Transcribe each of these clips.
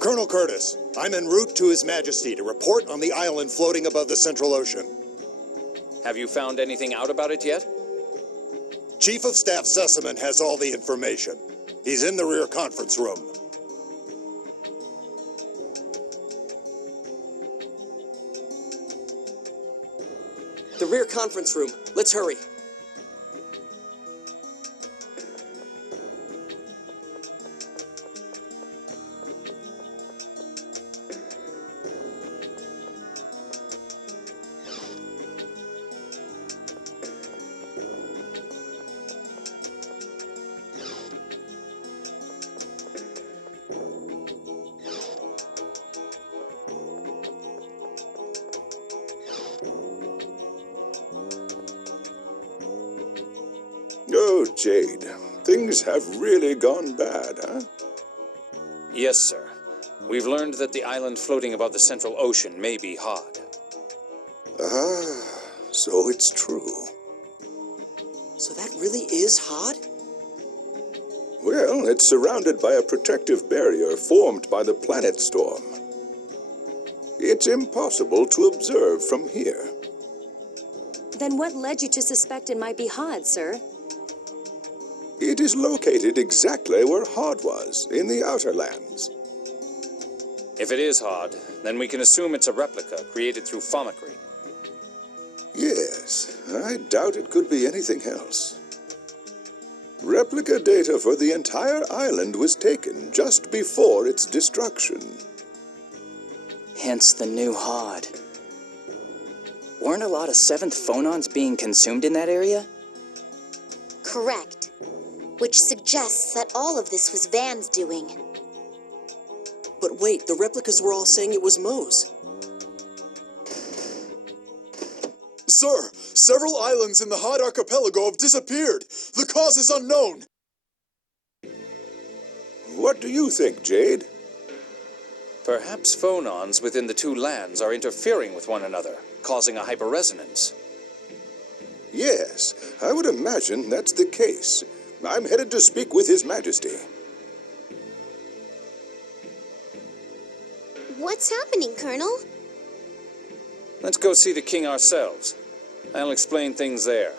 Colonel Curtis, I'm en route to His Majesty to report on the island floating above the Central Ocean. Have you found anything out about it yet? Chief of Staff Sessamon has all the information. He's in the rear conference room. The rear conference room. Let's hurry. Oh, Jade, things have really gone bad, huh? Yes, sir. We've learned that the island floating above the Central Ocean may be Hod. Ah, so it's true. So that really is Hod? Well, it's surrounded by a protective barrier formed by the planet storm. It's impossible to observe from here. Then what led you to suspect it might be Hod, sir? It is located exactly where Hod was, in the Outer Lands. If it is Hod, then we can assume it's a replica created through Fomicry. Yes, I doubt it could be anything else. Replica data for the entire island was taken just before its destruction. Hence the new Hod. Weren't a lot of 7th phonons being consumed in that area? Correct. Which suggests that all of this was Van's doing. But wait, the replicas were all saying it was Mohs. Sir, several islands in the Hod Archipelago have disappeared. The cause is unknown. What do you think, Jade? Perhaps phonons within the two lands are interfering with one another, causing a hyperresonance. Yes, I would imagine that's the case. I'm headed to speak with His Majesty. What's happening, Colonel? Let's go see the king ourselves. I'll explain things there.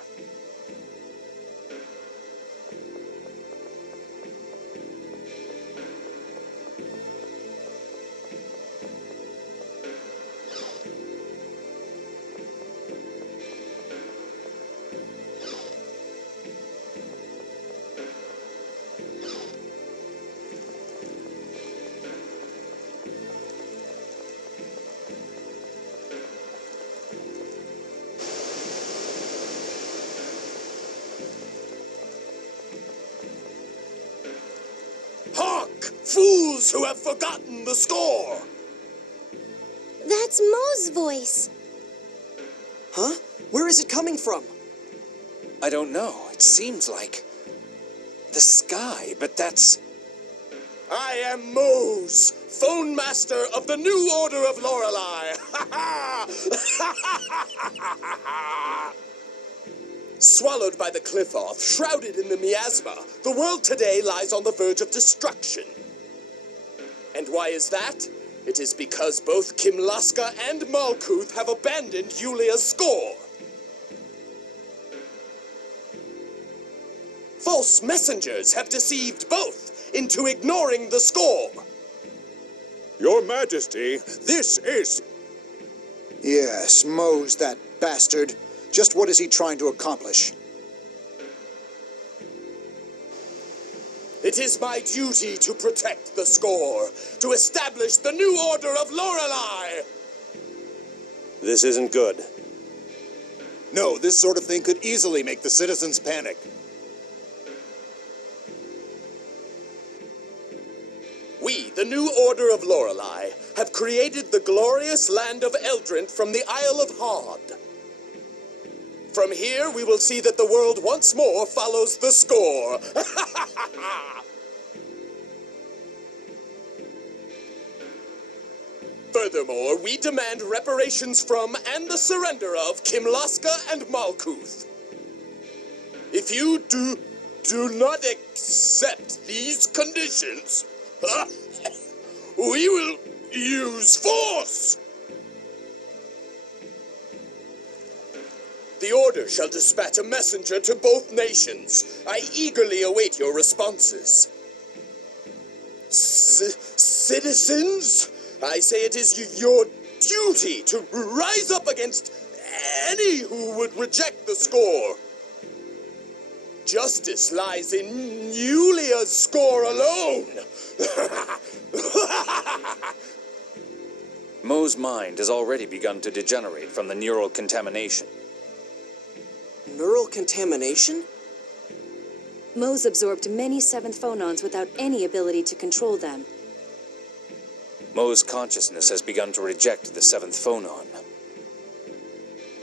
Fools who have forgotten the score! That's Mohs' voice. Huh? Where is it coming from? I don't know. It seems like the sky, but that's... I am Mohs, phone master of the New Order of Lorelei. Swallowed by the cliff off, shrouded in the miasma, the world today lies on the verge of destruction. And why is that? It is because both Kimlaska and Malkuth have abandoned Yulia's score. False messengers have deceived both into ignoring the score. Your Majesty, this is... Yes, Mohs, that bastard. Just what is he trying to accomplish? It is my duty to protect the score, to establish the new order of Lorelei. This isn't good. No, this sort of thing could easily make the citizens panic. We, the new Order of Lorelei, have created the glorious land of Eldrint from the Isle of Hod. From here, we will see that the world once more follows the score. Furthermore, we demand reparations from and the surrender of Kimlaska and Malkuth. If you do not accept these conditions, we will use force! The Order shall dispatch a messenger to both nations. I eagerly await your responses. Citizens, I say it is your duty to rise up against any who would reject the score. Justice lies in Yulia's score alone. Mohs' mind has already begun to degenerate from the neural contamination. Neural contamination? Mohs absorbed many seventh phonons without any ability to control them. Mohs' consciousness has begun to reject the seventh phonon.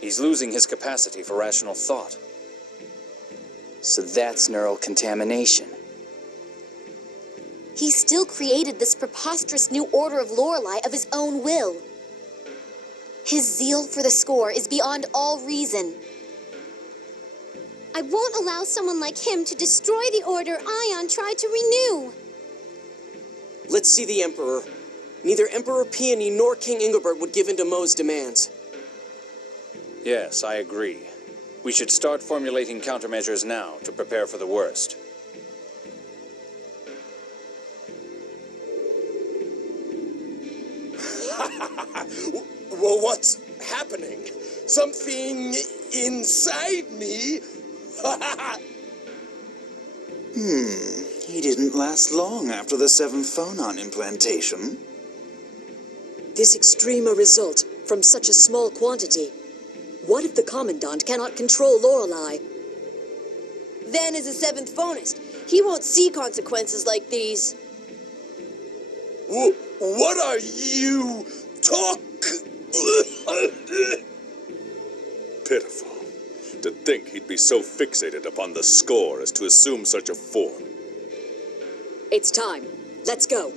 He's losing his capacity for rational thought. So that's neural contamination. He still created this preposterous new order of Lorelei of his own will. His zeal for the score is beyond all reason. I won't allow someone like him to destroy the order Ion tried to renew. Let's see the Emperor. Neither Emperor Peony nor King Ingobert would give in to Mohs' demands. Yes, I agree. We should start formulating countermeasures now to prepare for the worst. Well, what's happening? Something inside me? He didn't last long after the seventh phonon implantation. This extreme a result from such a small quantity. What if the Commandant cannot control Lorelei? Then as a seventh phonist, he won't see consequences like these. What are you Pitiful. To think he'd be so fixated upon the score as to assume such a form. It's time. Let's go.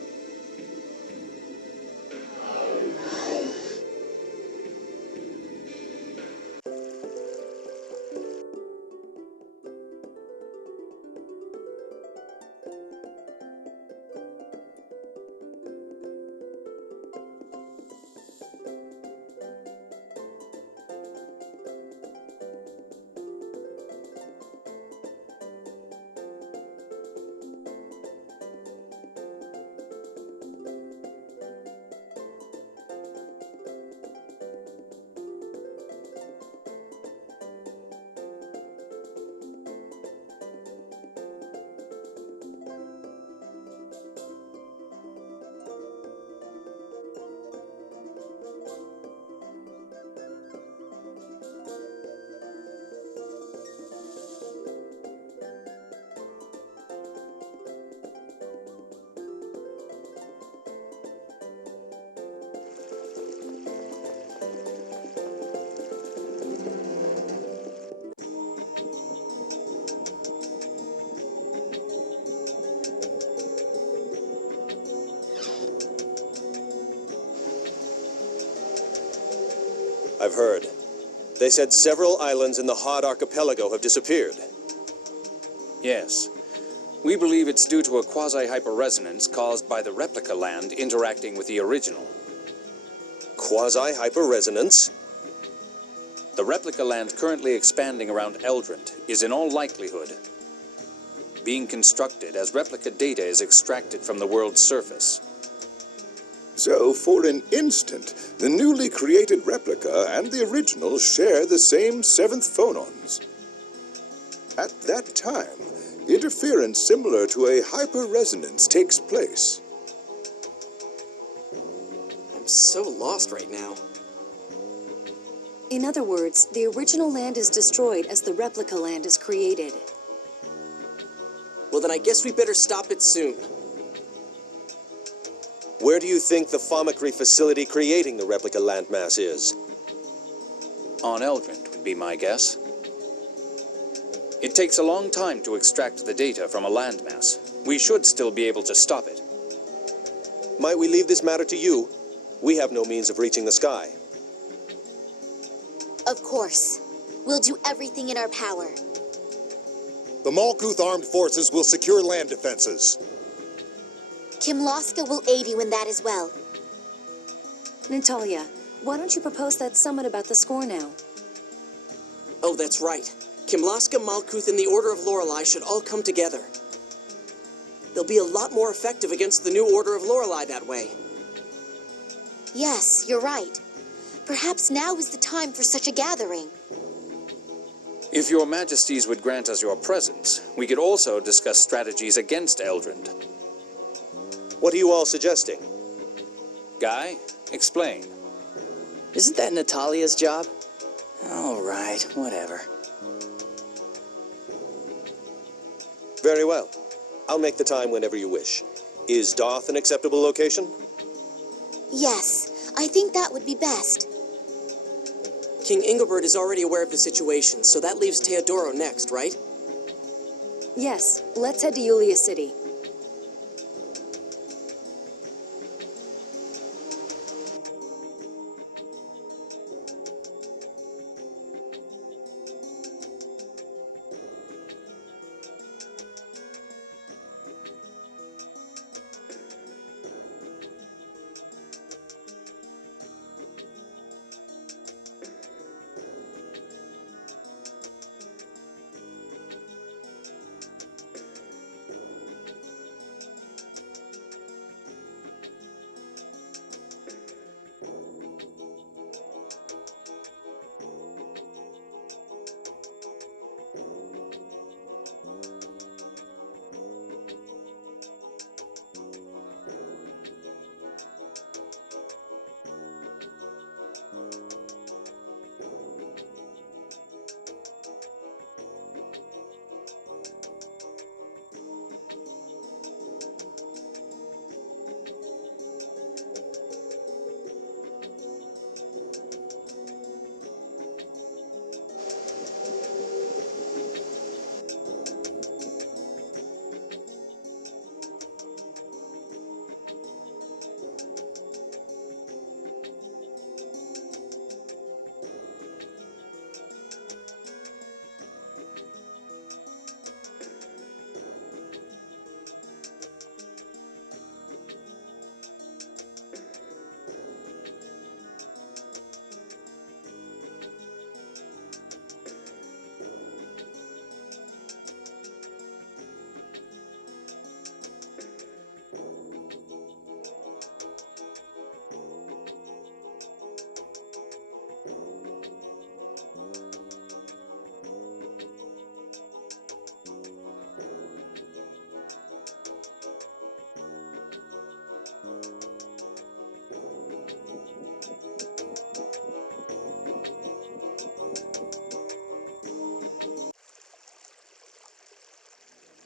I've heard. They said several islands in the Hod archipelago have disappeared. Yes. We believe it's due to a quasi-hyperresonance caused by the replica land interacting with the original. Quasi-hyperresonance? The replica land currently expanding around Eldrant is in all likelihood being constructed as replica data is extracted from the world's surface. So, for an instant, the newly created replica and the original share the same seventh phonons. At that time, interference similar to a hyperresonance takes place. I'm so lost right now. In other words, the original land is destroyed as the replica land is created. Well, then I guess we better stop it soon. Where do you think the Thaumacrine facility creating the replica landmass is? On Eldrant would be my guess. It takes a long time to extract the data from a landmass. We should still be able to stop it. Might we leave this matter to you? We have no means of reaching the sky. Of course. We'll do everything in our power. The Malkuth armed forces will secure land defenses. Kimlaska will aid you in that as well. Natalia, why don't you propose that summit about the score now? Oh, that's right. Kimlaska, Malkuth, and the Order of Lorelei should all come together. They'll be a lot more effective against the new Order of Lorelei that way. Yes, you're right. Perhaps now is the time for such a gathering. If your majesties would grant us your presence, we could also discuss strategies against Eldrand. What are you all suggesting? Guy, explain. Isn't that Natalia's job? All right, whatever. Very well. I'll make the time whenever you wish. Is Doth an acceptable location? Yes, I think that would be best. King Ingobert is already aware of the situation, so that leaves Teodoro next, right? Yes, let's head to Yulia City.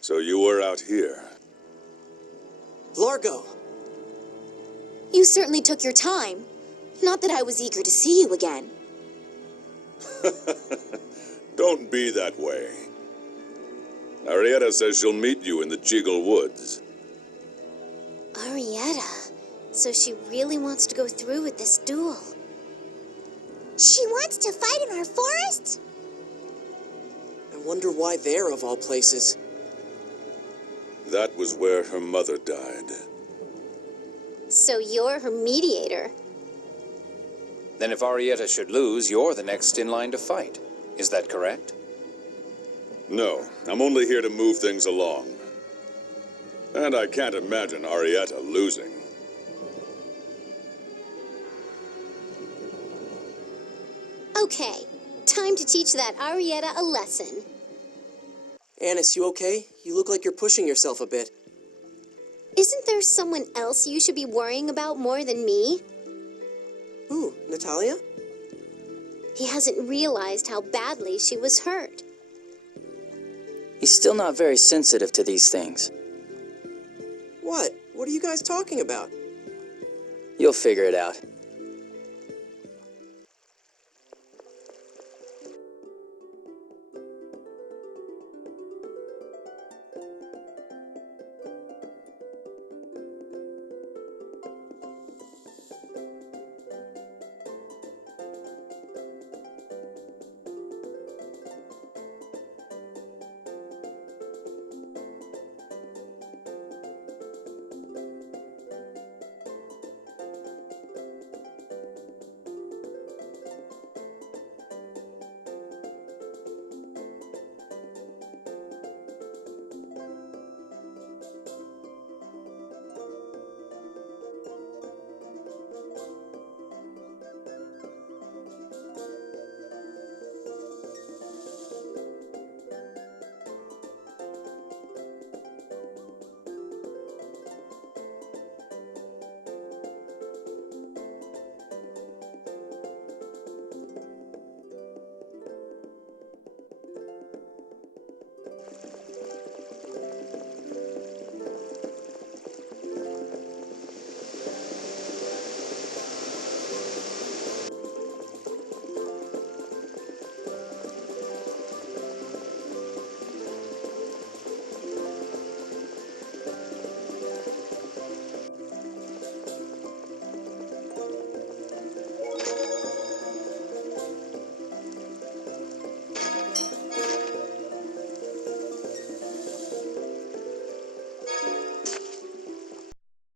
So you were out here. Largo! You certainly took your time. Not that I was eager to see you again. Don't be that way. Arietta says she'll meet you in the Jiggle Woods. Arietta. So she really wants to go through with this duel. She wants to fight in our forest? I wonder why there, of all places. That was where her mother died. So you're her mediator. Then if Arietta should lose, you're the next in line to fight. Is that correct? No, I'm only here to move things along. And I can't imagine Arietta losing. Okay, time to teach that Arietta a lesson. Annis, you okay? You look like you're pushing yourself a bit. Isn't there someone else you should be worrying about more than me? Who, Natalia? He hasn't realized how badly she was hurt. He's still not very sensitive to these things. What? What are you guys talking about? You'll figure it out.